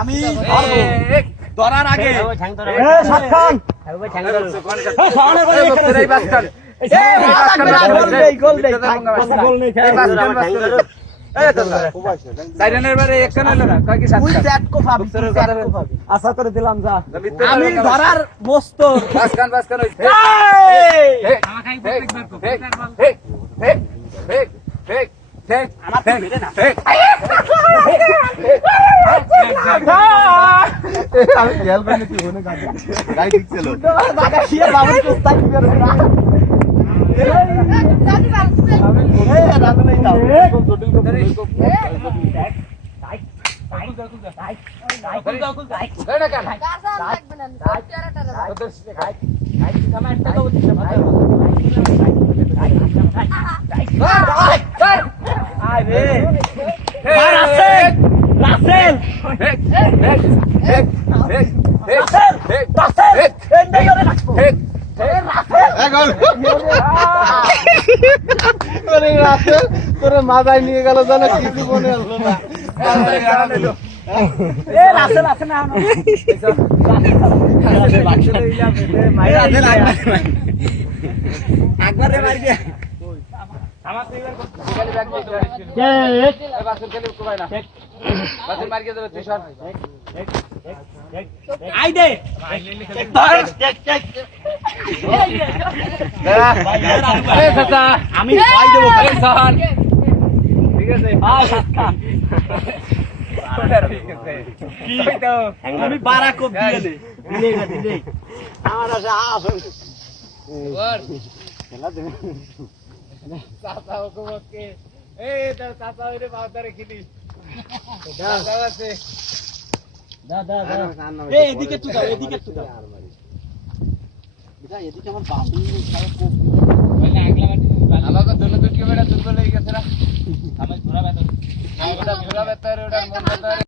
আমি ধরার আগে গোল নেই, গোল নেই, কো আমি ধরার মস্ত বাবা কি বেরো না। এই, রাধু নেই তাও। আর রাসেল, তোরে মাথায় নিয়ে গেল জানো কিছু মনে হলো না। এ রাসেল আছে। না দে। আমি বারা না আমার আশা আসল দা দা দা এ এদিকে তুই দাও এদিকে তুই দাও। এদিকে আমার বাবু সারা কোপ আমাকে দুটো দুটো বেড়া দুটো লেগে গেছে না আমি ঘোরা বেতন ঘোরা